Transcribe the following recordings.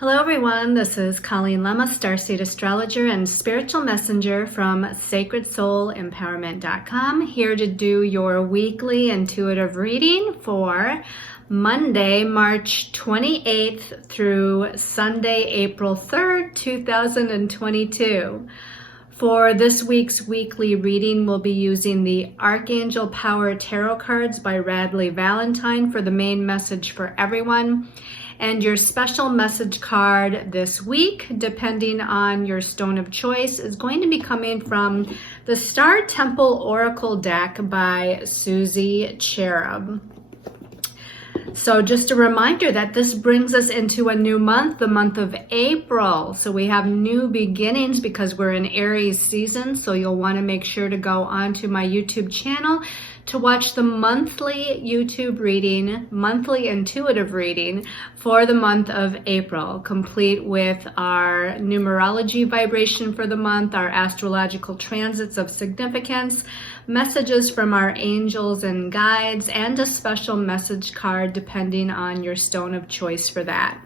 Hello everyone, this is Colleen Lemma, Starseed Astrologer and Spiritual Messenger from SacredSoulEmpowerment.com, here to do your weekly intuitive reading for Monday, March 28th through Sunday, April 3rd, 2022. For this week's weekly reading, we'll be using the Archangel Power Tarot cards by Radleigh Valentine for the main message for everyone. And your special message card this week, depending on your stone of choice, is going to be coming from the Star Temple Oracle deck by Susie Cherub. So just a reminder that this brings us into a new month, the month of April. So we have new beginnings because we're in Aries season. So you'll want to make sure to go onto my YouTube channel to watch the monthly YouTube reading, monthly intuitive reading for the month of April, complete with our numerology vibration for the month, our astrological transits of significance, messages from our angels and guides, and a special message card depending on your stone of choice for that.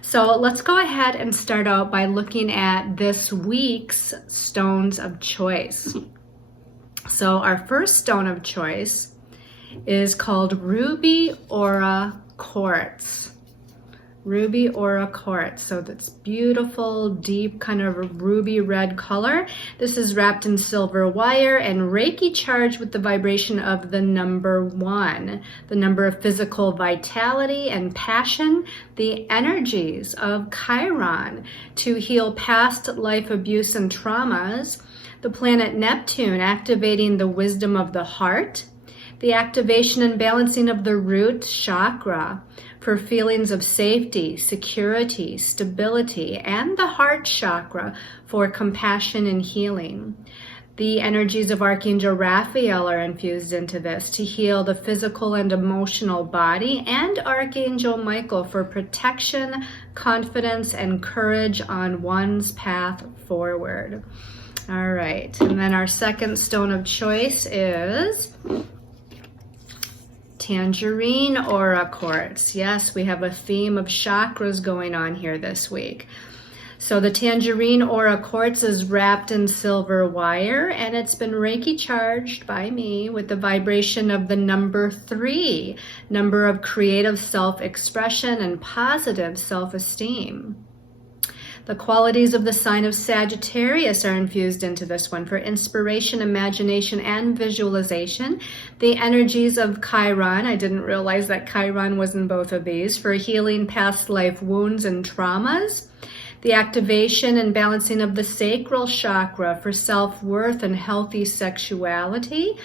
So let's go ahead and start out by looking at this week's stones of choice. So our first stone of choice is called Ruby Aura Quartz. Ruby Aura Quartz. So that's beautiful, deep kind of ruby red color. This is wrapped in silver wire and Reiki charged with the vibration of the number 1, the number of physical vitality and passion, the energies of Chiron to heal past life abuse and traumas, the planet Neptune activating the wisdom of the heart, the activation and balancing of the root chakra for feelings of safety, security, stability, and the heart chakra for compassion and healing. The energies of Archangel Raphael are infused into this to heal the physical and emotional body, and Archangel Michael for protection, confidence, and courage on one's path forward. All right, and then our second stone of choice is Tangerine Aura Quartz. Yes, we have a theme of chakras going on here this week. So the Tangerine Aura Quartz is wrapped in silver wire, and it's been Reiki charged by me with the vibration of the number 3, number of creative self-expression and positive self-esteem. The qualities of the sign of Sagittarius are infused into this one for inspiration, imagination, and visualization. The energies of Chiron, I didn't realize that Chiron was in both of these, for healing past life wounds and traumas. The activation and balancing of the sacral chakra for self-worth and healthy sexuality.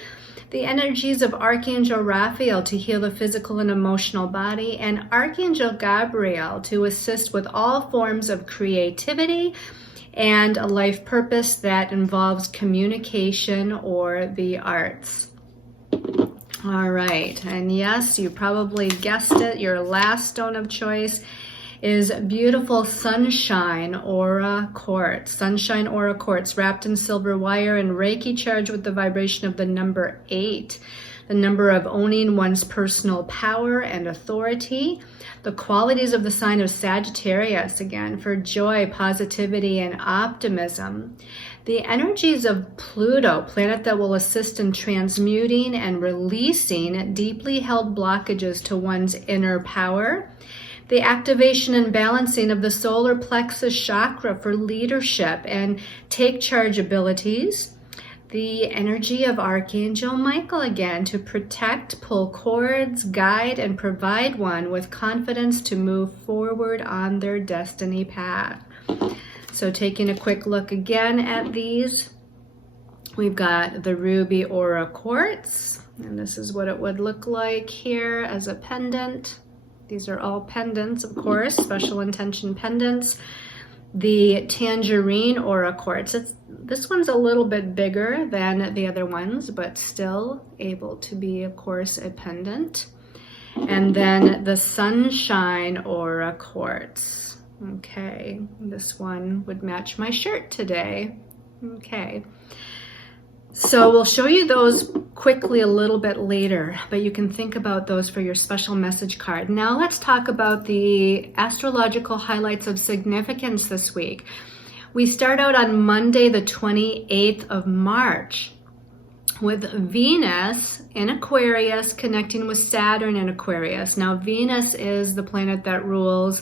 The energies of Archangel Raphael to heal the physical and emotional body, and Archangel Gabriel to assist with all forms of creativity and a life purpose that involves communication or the arts. All right, and yes, you probably guessed it, your last stone of choice is beautiful Sunshine Aura Quartz. Sunshine Aura Quartz wrapped in silver wire and Reiki charged with the vibration of the number 8, the number of owning one's personal power and authority. The qualities of the sign of Sagittarius, again, for joy, positivity, and optimism. The energies of Pluto, planet that will assist in transmuting and releasing deeply held blockages to one's inner power. The activation and balancing of the solar plexus chakra for leadership and take charge abilities. The energy of Archangel Michael again to protect, pull cords, guide, and provide one with confidence to move forward on their destiny path. So taking a quick look again at these, we've got the Ruby Aura Quartz, and this is what it would look like here as a pendant. These are all pendants, of course, special intention pendants. The Tangerine Aura Quartz, this one's a little bit bigger than the other ones, but still able to be, of course, a pendant. And then the Sunshine Aura Quartz. Okay, this one would match my shirt today. Okay. So we'll show you those quickly a little bit later, but you can think about those for your special message card. Now let's talk about the astrological highlights of significance this week. We start out on Monday, the 28th of March, with Venus in Aquarius connecting with Saturn in Aquarius. Now, Venus is the planet that rules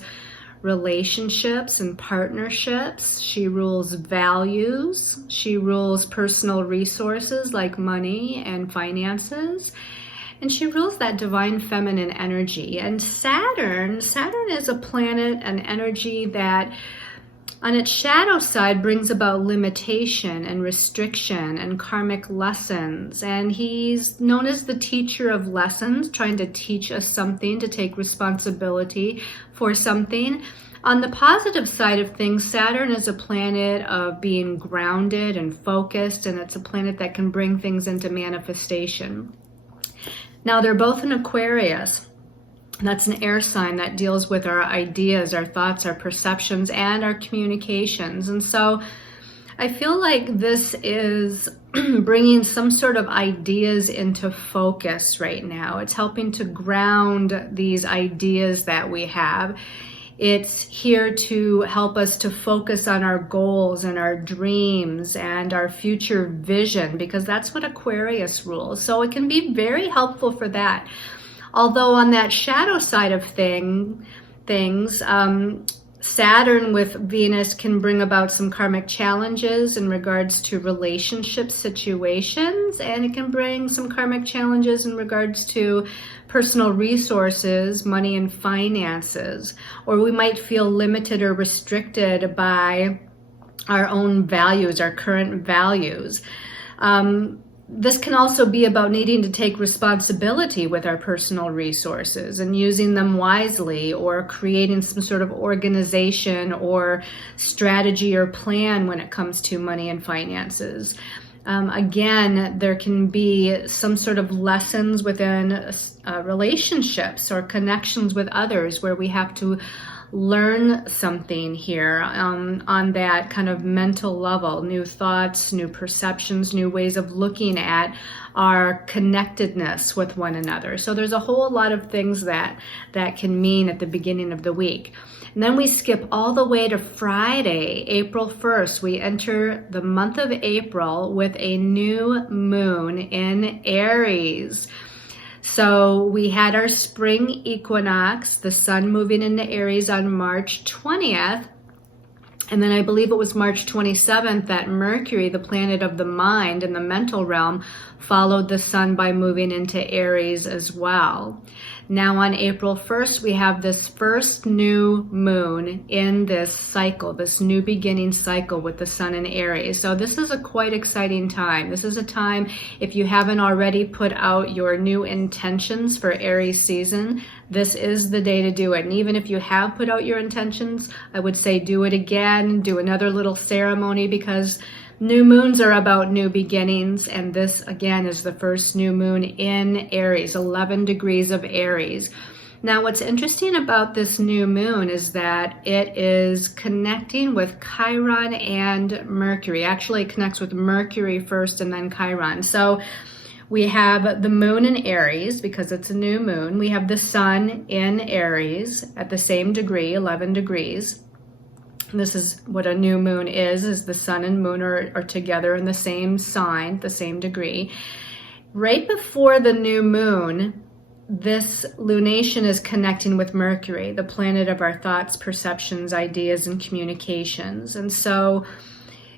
relationships and partnerships. She rules values. She rules personal resources like money and finances. And she rules that divine feminine energy. And Saturn is a planet, an energy that on its shadow side brings about limitation and restriction and karmic lessons. And he's known as the teacher of lessons, trying to teach us something, to take responsibility for something. On the positive side of things, Saturn is a planet of being grounded and focused, and it's a planet that can bring things into manifestation. Now, they're both in Aquarius. That's an air sign that deals with our ideas, our thoughts, our perceptions, and our communications. And so I feel like this is bringing some sort of ideas into focus right now. It's helping to ground these ideas that we have. It's here to help us to focus on our goals and our dreams and our future vision, because that's what Aquarius rules. So it can be very helpful for that. Although on that shadow side of things, Saturn with Venus can bring about some karmic challenges in regards to relationship situations, and it can bring some karmic challenges in regards to personal resources, money and finances, or we might feel limited or restricted by our own values, our current values. This can also be about needing to take responsibility with our personal resources and using them wisely, or creating some sort of organization or strategy or plan when it comes to money and finances. Again, there can be some sort of lessons within relationships or connections with others where we have to learn something here on that kind of mental level, new thoughts, new perceptions, new ways of looking at our connectedness with one another. So there's a whole lot of things that can mean at the beginning of the week. And then we skip all the way to Friday, April 1st. We enter the month of April with a new moon in Aries. So we had our spring equinox, the sun moving into Aries on March 20th. And then I believe it was March 27th that Mercury, the planet of the mind and the mental realm, followed the sun by moving into Aries as well. Now on April 1st, we have this first new moon in this cycle, this new beginning cycle with the sun in Aries. So this is a quite exciting time. This is a time, if you haven't already put out your new intentions for Aries season, this is the day to do it. And even if you have put out your intentions, I would say do it again, do another little ceremony, because new moons are about new beginnings, and this again is the first new moon in Aries, 11 degrees of Aries. Now what's interesting about this new moon is that it is connecting with Chiron and Mercury. Actually, it connects with Mercury first and then Chiron. So we have the moon in Aries because it's a new moon. We have the sun in Aries at the same degree, 11 degrees. This is what a new moon is the sun and moon are together in the same sign, the same degree. Right before the new moon, this lunation is connecting with Mercury, the planet of our thoughts, perceptions, ideas, and communications. And so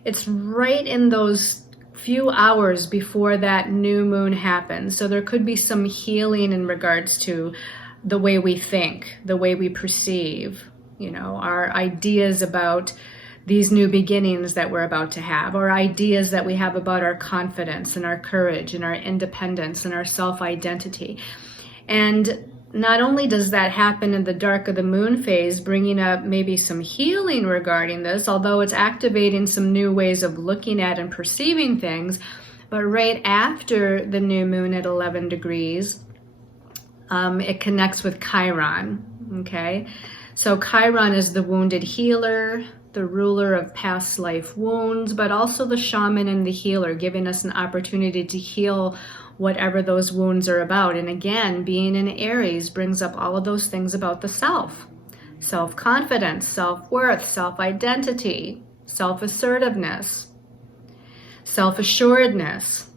it's right in those few hours before that new moon happens. So there could be some healing in regards to the way we think, the way we perceive, our ideas about these new beginnings that we're about to have, or ideas that we have about our confidence and our courage and our independence and our self-identity. And not only does that happen in the dark of the moon phase, bringing up maybe some healing regarding this, although it's activating some new ways of looking at and perceiving things, but right after the new moon at 11 degrees, it connects with Chiron, okay? So Chiron is the wounded healer, the ruler of past life wounds, but also the shaman and the healer, giving us an opportunity to heal whatever those wounds are about. And again, being in Aries brings up all of those things about the self. Self-confidence, self-worth, self-identity, self-assertiveness, self-assuredness.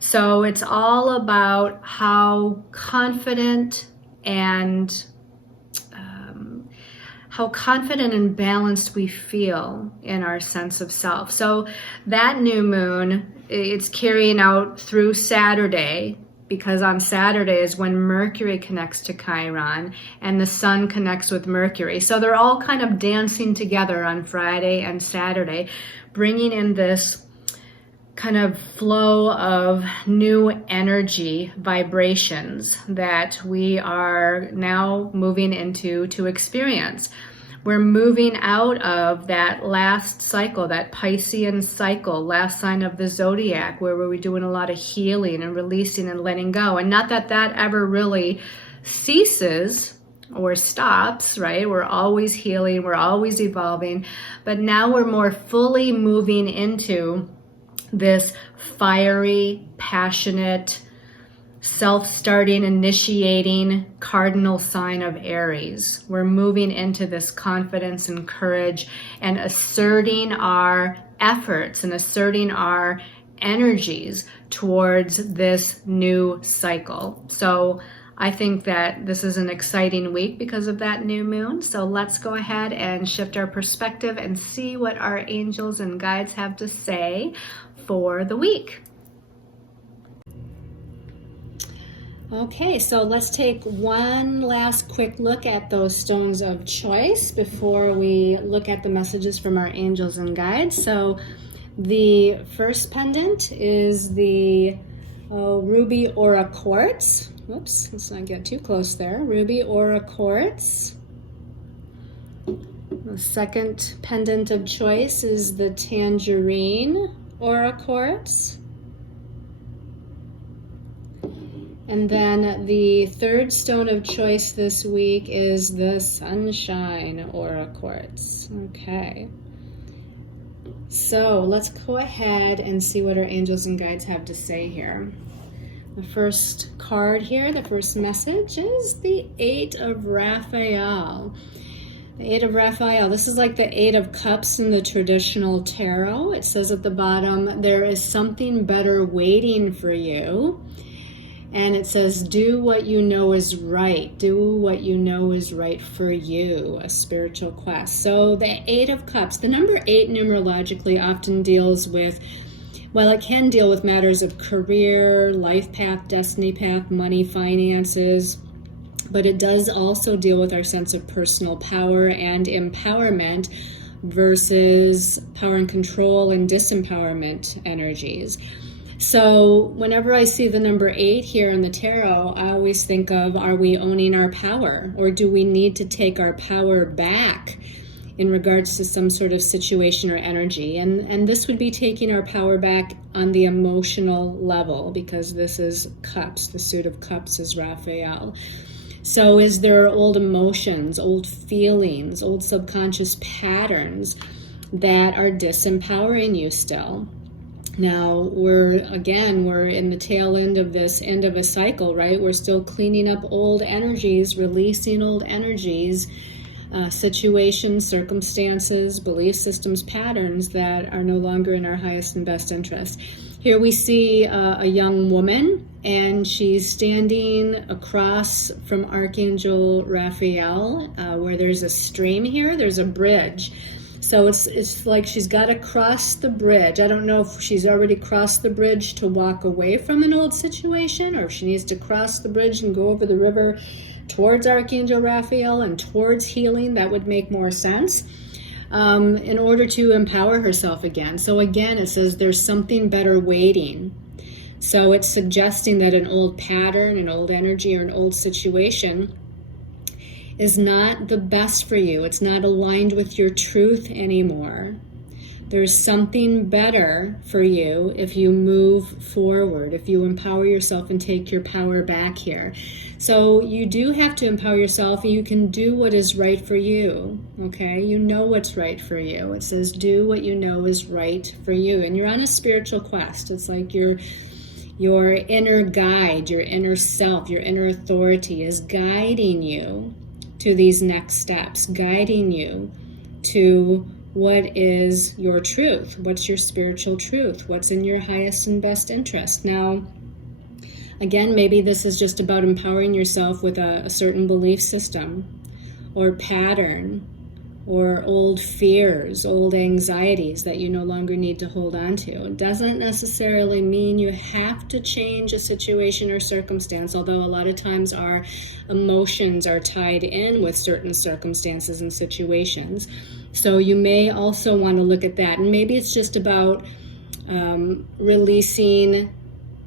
So it's all about how confident and balanced we feel in our sense of self. So that new moon, it's carrying out through Saturday, because on Saturday is when Mercury connects to Chiron and the sun connects with Mercury. So they're all kind of dancing together on Friday and Saturday, bringing in this kind of flow of new energy vibrations that we are now moving into to experience. We're moving out of that last cycle, that Piscean cycle, last sign of the zodiac, where we're doing a lot of healing and releasing and letting go. And not that that ever really ceases or stops, right? We're always healing, we're always evolving, but now we're more fully moving into this fiery, passionate, self-starting, initiating cardinal sign of Aries. We're moving into this confidence and courage and asserting our efforts and asserting our energies towards this new cycle. So I think that this is an exciting week because of that new moon. So let's go ahead and shift our perspective and see what our angels and guides have to say for the week. Okay, so let's take one last quick look at those stones of choice before we look at the messages from our angels and guides. So the first pendant is the Ruby Aura Quartz. Whoops, let's not get too close there. Ruby Aura Quartz. The second pendant of choice is the Tangerine Aura Quartz. And then the third stone of choice this week is the Sunshine Aura Quartz. Okay. So let's go ahead and see what our angels and guides have to say here. The first card here, the first message is the Eight of Raphael. The Eight of Raphael, this is like the Eight of Cups in the traditional tarot. It says at the bottom, there is something better waiting for you. And it says, do what you know is right. Do what you know is right for you, a spiritual quest. So the Eight of Cups, the number 8 numerologically often deals with, well, it can deal with matters of career, life path, destiny path, money, finances, but it does also deal with our sense of personal power and empowerment versus power and control and disempowerment energies. So whenever I see the number 8 here in the tarot, I always think of, are we owning our power, or do we need to take our power back in regards to some sort of situation or energy? And this would be taking our power back on the emotional level, because this is cups. The suit of cups is Raphael. So is there old emotions, old feelings, old subconscious patterns that are disempowering you still? Now, we're in the tail end of this end of a cycle, right? We're still cleaning up old energies, releasing old energies, situations, circumstances, belief systems, patterns that are no longer in our highest and best interest. Here we see a young woman, and she's standing across from Archangel Raphael, where there's a stream here, there's a bridge. So it's like she's got to cross the bridge. I don't know if she's already crossed the bridge to walk away from an old situation, or if she needs to cross the bridge and go over the river towards Archangel Raphael and towards healing. That would make more sense in order to empower herself again. So again, it says there's something better waiting. So it's suggesting that an old pattern, an old energy, or an old situation is not the best for you. It's not aligned with your truth anymore. There's something better for you if you move forward, if you empower yourself and take your power back here. So you do have to empower yourself, and you can do what is right for you, okay? You know what's right for you. It says do what you know is right for you. And you're on a spiritual quest. It's like your inner guide, your inner self, your inner authority is guiding you to these next steps, guiding you to what is your truth, what's your spiritual truth, what's in your highest and best interest. Now, again, maybe this is just about empowering yourself with a certain belief system or pattern or old fears, old anxieties that you no longer need to hold on to. It doesn't necessarily mean you have to change a situation or circumstance, although a lot of times our emotions are tied in with certain circumstances and situations. So you may also want to look at that. And maybe it's just about releasing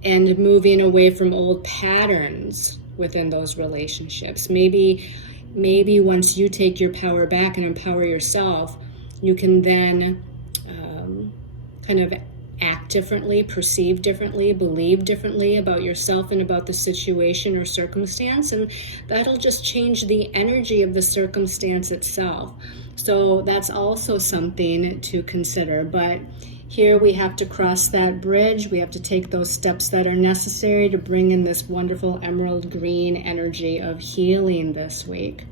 and moving away from old patterns within those relationships. Maybe once you take your power back and empower yourself, you can then kind of act differently, perceive differently, believe differently about yourself and about the situation or circumstance, and that'll just change the energy of the circumstance itself. So that's also something to consider. But here we have to cross that bridge. We have to take those steps that are necessary to bring in this wonderful emerald green energy of healing this week.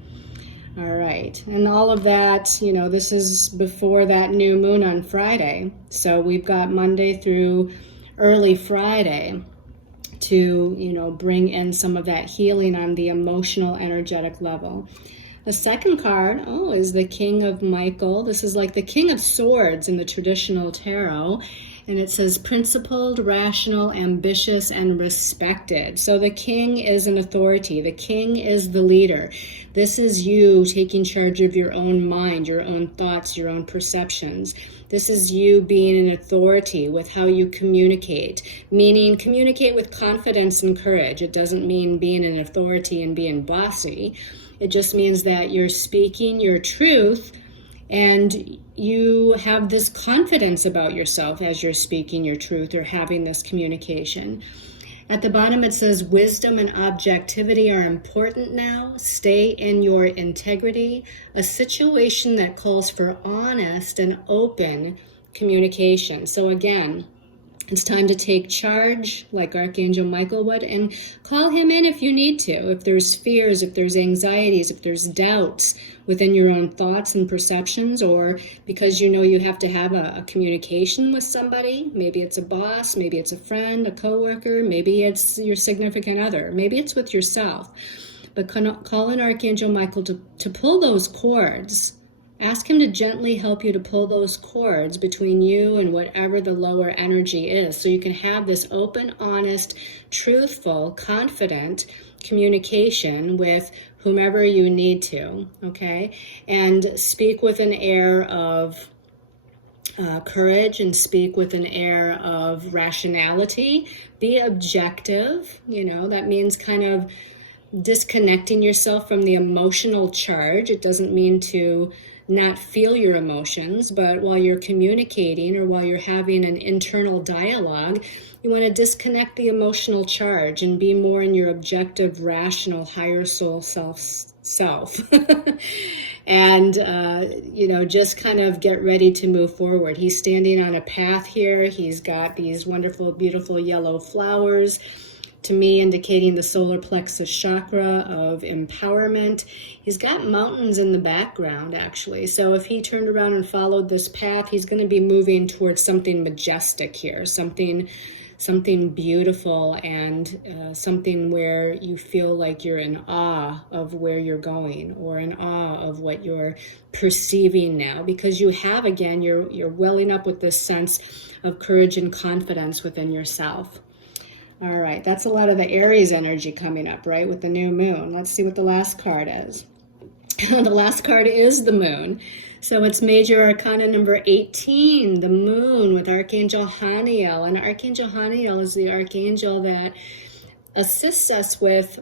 All right. And all of that, this is before that new moon on Friday. So we've got Monday through early Friday to, bring in some of that healing on the emotional, energetic level. The second card, is the King of Michael. This is like the King of Swords in the traditional tarot. And it says principled, rational, ambitious, and respected. So the king is an authority. The king is the leader. This is you taking charge of your own mind, your own thoughts, your own perceptions. This is you being an authority with how you communicate, meaning communicate with confidence and courage. It doesn't mean being an authority and being bossy. It just means that you're speaking your truth and you have this confidence about yourself as you're speaking your truth or having this communication. At the bottom it says wisdom and objectivity are important now. Stay in your integrity. A situation that calls for honest and open communication. So again, it's time to take charge like Archangel Michael would and call him in if you need to. If there's fears, if there's anxieties, if there's doubts within your own thoughts and perceptions, or because you have to have a communication with somebody. Maybe it's a boss, maybe it's a friend, a coworker, maybe it's your significant other, maybe it's with yourself. But call in Archangel Michael to pull those cords. Ask him to gently help you to pull those cords between you and whatever the lower energy is, so you can have this open, honest, truthful, confident communication with whomever you need to, okay? And speak with an air of courage and speak with an air of rationality. Be objective, that means kind of disconnecting yourself from the emotional charge. It doesn't mean to not feel your emotions, but while you're communicating or while you're having an internal dialogue, you want to disconnect the emotional charge and be more in your objective, rational, higher soul self. And, just kind of get ready to move forward. He's standing on a path here. He's got these wonderful, beautiful yellow flowers, to me indicating the solar plexus chakra of empowerment. He's got mountains in the background, actually. So if he turned around and followed this path, he's going to be moving towards something majestic here, something beautiful, and something where you feel like you're in awe of where you're going, or in awe of what you're perceiving now, because you have, again, you're welling up with this sense of courage and confidence within yourself. All right, that's a lot of the Aries energy coming up, right, with the new moon. Let's see what the last card is. The last card is the moon. So it's major arcana number 18, the moon, with Archangel Haniel. And Archangel Haniel is the archangel that assists us with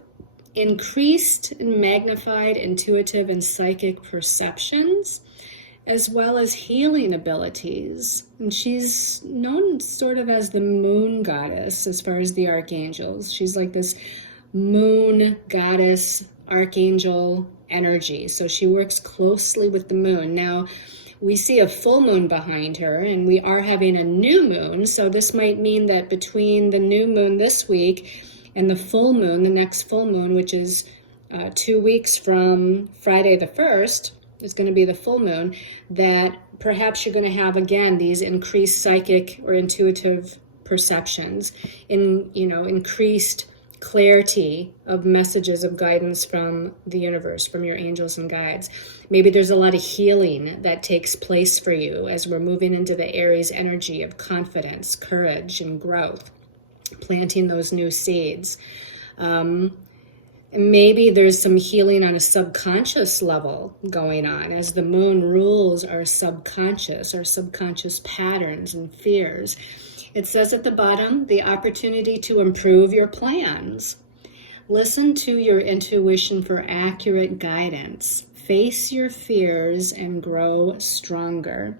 increased and magnified intuitive and psychic perceptions. as well as healing abilities. And she's known sort of as the moon goddess as far as the archangels. She's like this moon goddess archangel energy. So she works closely with the moon. Now, we see a full moon behind her, and we are having a new moon. So this might mean that between the new moon this week and the full moon, the next full moon, which is 2 weeks from Friday the 1st, is going to be the full moon, that perhaps you're going to have, again, these increased psychic or intuitive perceptions, increased clarity of messages of guidance from the universe, from your angels and guides. Maybe there's a lot of healing that takes place for you as we're moving into the Aries energy of confidence, courage, and growth, planting those new seeds. Maybe there's some healing on a subconscious level going on as the moon rules our subconscious patterns and fears. It says at the bottom, the opportunity to improve your plans. Listen to your intuition for accurate guidance. Face your fears and grow stronger.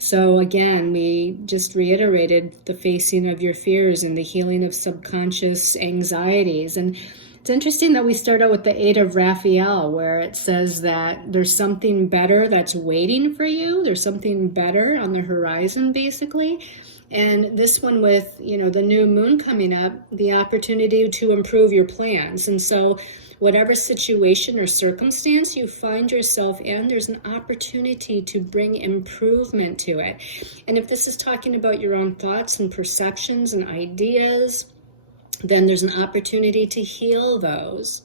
So again, we just reiterated the facing of your fears and the healing of subconscious anxieties. And it's interesting that we start out with the 8 of Raphael, where it says that there's something better that's waiting for you. There's something better on the horizon, basically. And this one with, the new moon coming up, the opportunity to improve your plans. And so whatever situation or circumstance you find yourself in, there's an opportunity to bring improvement to it. And if this is talking about your own thoughts and perceptions and ideas, then there's an opportunity to heal those.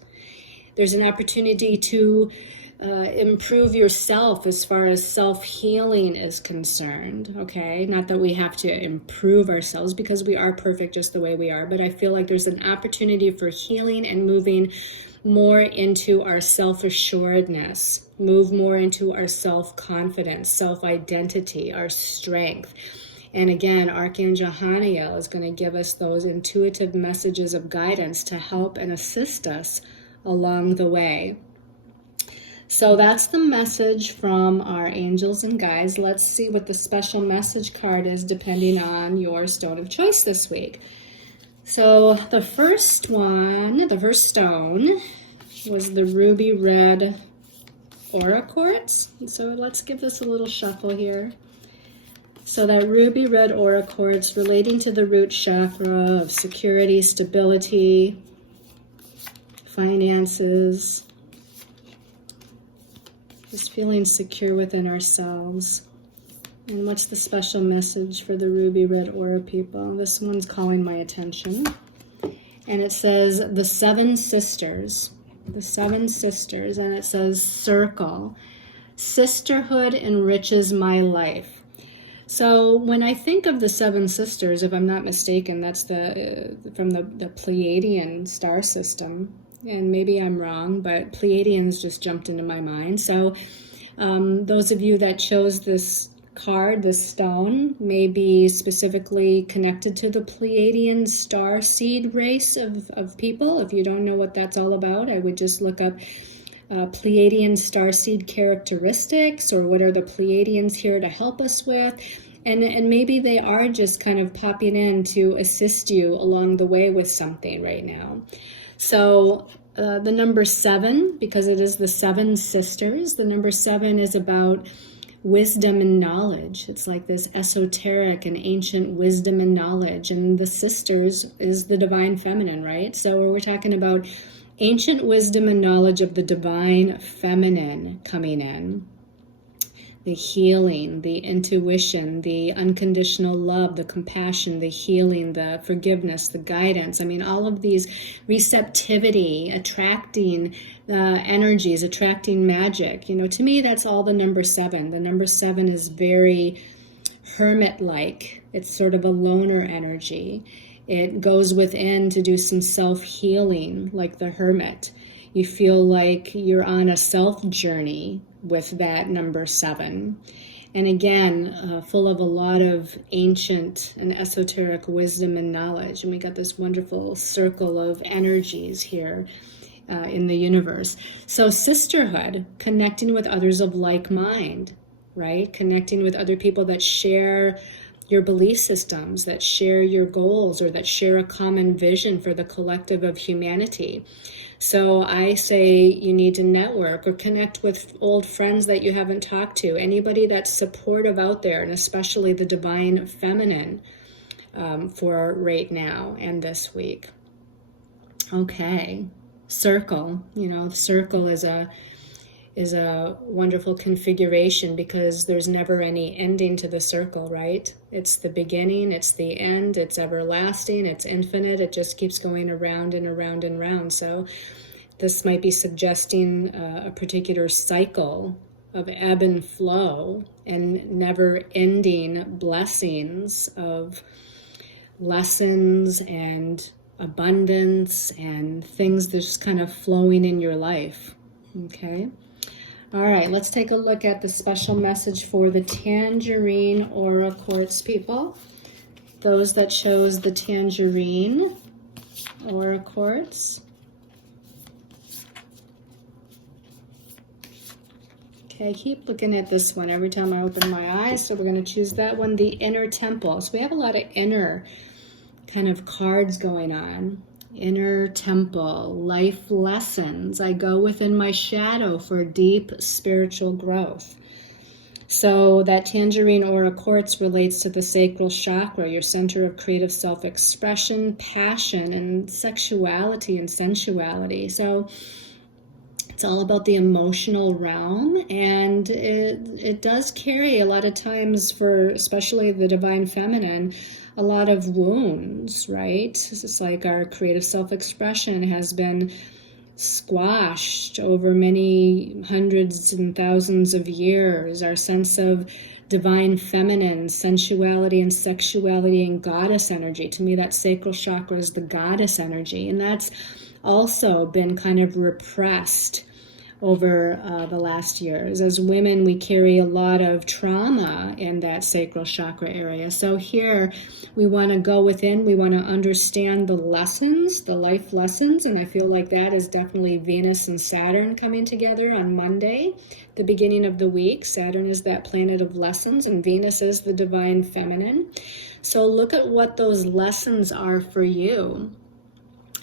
There's an opportunity to improve yourself as far as self-healing is concerned, okay? Not that we have to improve ourselves because we are perfect just the way we are, but I feel like there's an opportunity for healing and moving more into our self-assuredness, move more into our self-confidence, self-identity, our strength. And again, Archangel Haniel is going to give us those intuitive messages of guidance to help and assist us along the way. So that's the message from our angels and guides. Let's see what the special message card is depending on your stone of choice this week. So the first stone was the ruby red aura quartz. So let's give this a little shuffle here. So that ruby red aura quartz relating to the root chakra of security, stability, finances, just feeling secure within ourselves. And what's the special message for the ruby red aura people? This one's calling my attention. And it says the 7 sisters. The 7 sisters. And it says circle. Sisterhood enriches my life. So when I think of the 7 sisters, if I'm not mistaken, that's from the Pleiadian star system. And maybe I'm wrong, but Pleiadians just jumped into my mind. So those of you that chose this card, this stone, may be specifically connected to the Pleiadian star seed race of people. If you don't know what that's all about, I would just look up Pleiadian starseed characteristics, or what are the Pleiadians here to help us with. And maybe they are just kind of popping in to assist you along the way with something right now. So the number 7, because it is the 7 sisters, the number 7 is about wisdom and knowledge. It's like this esoteric and ancient wisdom and knowledge. And the sisters is the divine feminine, right? So we're talking about ancient wisdom and knowledge of the divine feminine coming in. The healing, the intuition, the unconditional love, the compassion, the healing, the forgiveness, the guidance. I mean, all of these receptivity, attracting energies, attracting magic. To me, that's all the number 7. The number 7 is very hermit-like. It's sort of a loner energy. It goes within to do some self-healing, like the hermit. You feel like you're on a self journey with that number 7. And again, full of a lot of ancient and esoteric wisdom and knowledge. And we got this wonderful circle of energies here in the universe. So sisterhood, connecting with others of like mind. right? Connecting with other people that share your belief systems, that share your goals, or that share a common vision for the collective of humanity. So I say you need to network or connect with old friends that you haven't talked to, anybody that's supportive out there, and especially the divine feminine for right now and this week. Okay, circle. The circle is a wonderful configuration because there's never any ending to the circle, right? It's the beginning, it's the end, it's everlasting, it's infinite. It just keeps going around and around and around. So this might be suggesting a particular cycle of ebb and flow and never-ending blessings of lessons and abundance and things that's kind of flowing in your life. Okay. All right, let's take a look at the special message for the Tangerine Aura Quartz people. Those that chose the Tangerine Aura Quartz. Okay, I keep looking at this one every time I open my eyes, so we're going to choose that one, the Inner Temple. So we have a lot of inner kind of cards going on. Inner temple, life lessons. I go within my shadow for deep spiritual growth. So that Tangerine Aura Quartz relates to the sacral chakra, your center of creative self-expression, passion, and sexuality and sensuality. So it's all about the emotional realm, and it does carry a lot of times for especially the divine feminine, a lot of wounds, right? It's like our creative self-expression has been squashed over many hundreds and thousands of years. Our sense of divine feminine, sensuality and sexuality and goddess energy. To me, that sacral chakra is the goddess energy. And that's also been kind of repressed over the last years. As women, we carry a lot of trauma in that sacral chakra area. So here we want to go within, we want to understand the lessons, the life lessons, and I feel like that is definitely Venus and Saturn coming together on Monday, the beginning of the week. Saturn is that planet of lessons, and Venus is the divine feminine. So look at what those lessons are for you.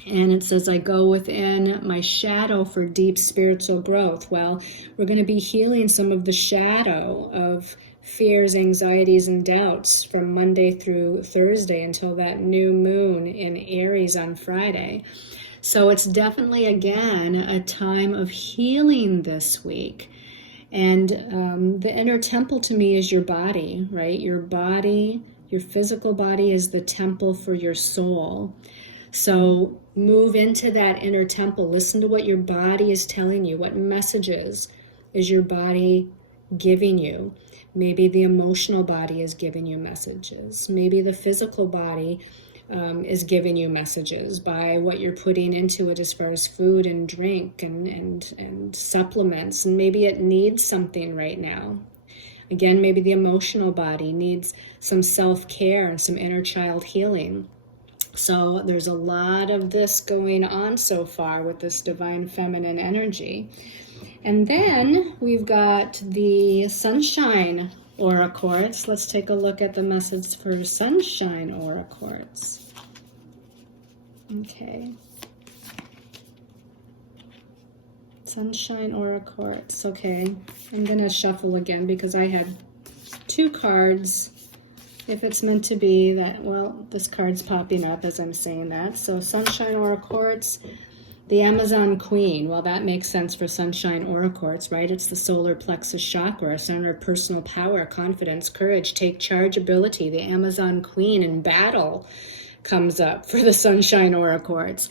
And it says, I go within my shadow for deep spiritual growth. Well, we're going to be healing some of the shadow of fears, anxieties, and doubts from Monday through Thursday until that new moon in Aries on Friday. So it's definitely, again, a time of healing this week. And the inner temple to me is your body, right? Your body, your physical body is the temple for your soul. So move into that inner temple. Listen to what your body is telling you. What messages is your body giving you? Maybe the emotional body is giving you messages. Maybe the physical body is giving you messages by what you're putting into it as far as food and drink and supplements. And maybe it needs something right now. Again, maybe the emotional body needs some self-care and some inner child healing. So there's a lot of this going on so far with this divine feminine energy. And then we've got the Sunshine Aura Quartz. Let's take a look at the message for Sunshine Aura Quartz. Okay. Sunshine Aura Quartz. Okay. I'm going to shuffle again because I had two cards. If it's meant to be that, well, this card's popping up as I'm saying that. So Sunshine Aura Quartz, the Amazon Queen. Well, that makes sense for Sunshine Aura Quartz, right? It's the solar plexus chakra, center of personal power, confidence, courage, take charge ability. The Amazon Queen in battle comes up for the Sunshine Aura Quartz.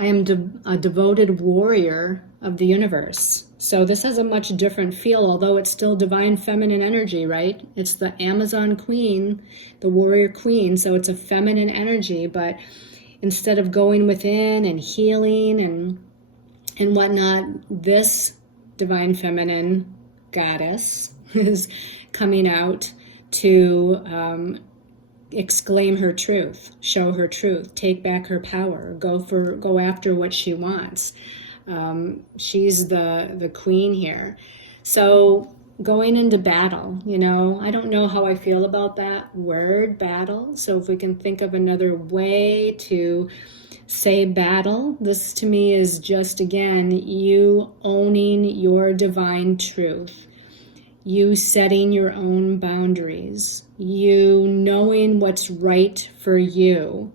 I am a devoted warrior of the universe. So this has a much different feel, although it's still divine feminine energy, right? It's the Amazon Queen, the warrior queen, so it's a feminine energy, but instead of going within and healing and whatnot, this divine feminine goddess is coming out to exclaim her truth, show her truth, take back her power, go after what she wants. She's the queen here. So going into battle. You know, I don't know how I feel about that word, battle. So if we can think of another way to say battle, this to me is just, again, you owning your divine truth, you setting your own boundaries, you knowing what's right for you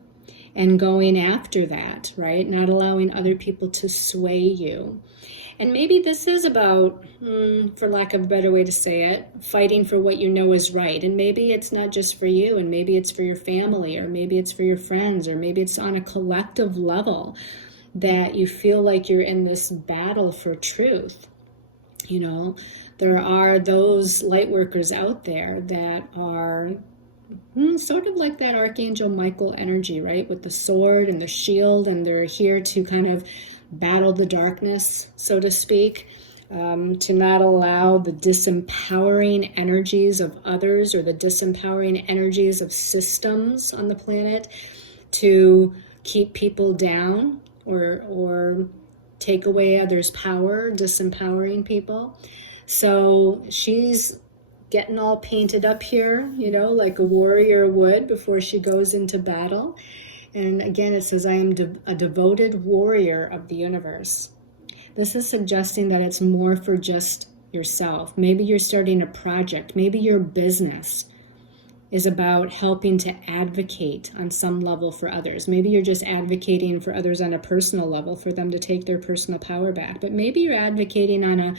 and going after that, right? Not allowing other people to sway you. And maybe this is about, for lack of a better way to say it, fighting for what you know is right. And maybe it's not just for you, and maybe it's for your family, or maybe it's for your friends, or maybe it's on a collective level that you feel like you're in this battle for truth. You know, there are those light workers out there that are sort of like that Archangel Michael energy, right? With the sword and the shield, and they're here to kind of battle the darkness, so to speak, to not allow the disempowering energies of others or the disempowering energies of systems on the planet to keep people down or take away others' power, disempowering people. So she's getting all painted up here, you know, like a warrior would before she goes into battle. And again, it says, I am a devoted warrior of the universe. This is suggesting that it's more for just yourself. Maybe you're starting a project. Maybe your business is about helping to advocate on some level for others. Maybe you're just advocating for others on a personal level for them to take their personal power back. But maybe you're advocating on an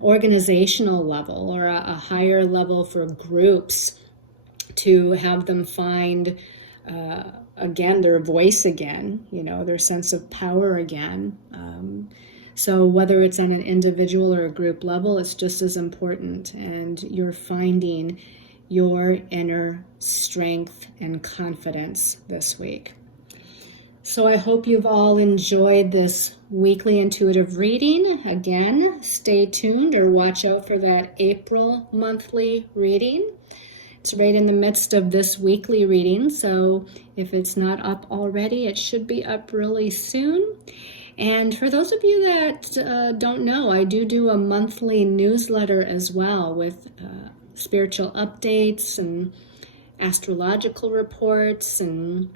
organizational level or a higher level for groups to have them find again, their voice again, you know, their sense of power again. So whether it's on an individual or a group level, it's just as important. And you're finding your inner strength and confidence this week. So I hope you've all enjoyed this weekly intuitive reading. Again, stay tuned or watch out for that April monthly reading. It's right in the midst of this weekly reading, so if it's not up already, it should be up really soon. And for those of you that don't know, I do a monthly newsletter as well with spiritual updates and astrological reports and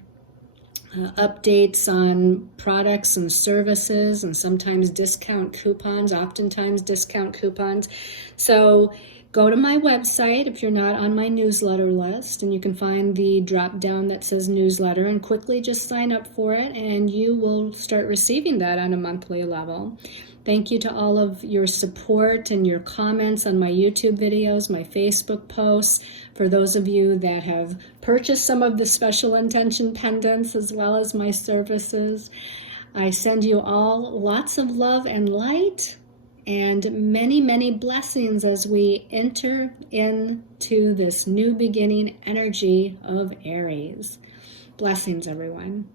updates on products and services, and sometimes discount coupons, oftentimes discount coupons. So go to my website if you're not on my newsletter list, and you can find the drop down that says newsletter and quickly just sign up for it, and you will start receiving that on a monthly level. Thank you to all of your support and your comments on my YouTube videos, my Facebook posts. For those of you that have purchased some of the special intention pendants as well as my services, I send you all lots of love and light and many, many blessings as we enter into this new beginning energy of Aries. Blessings, everyone.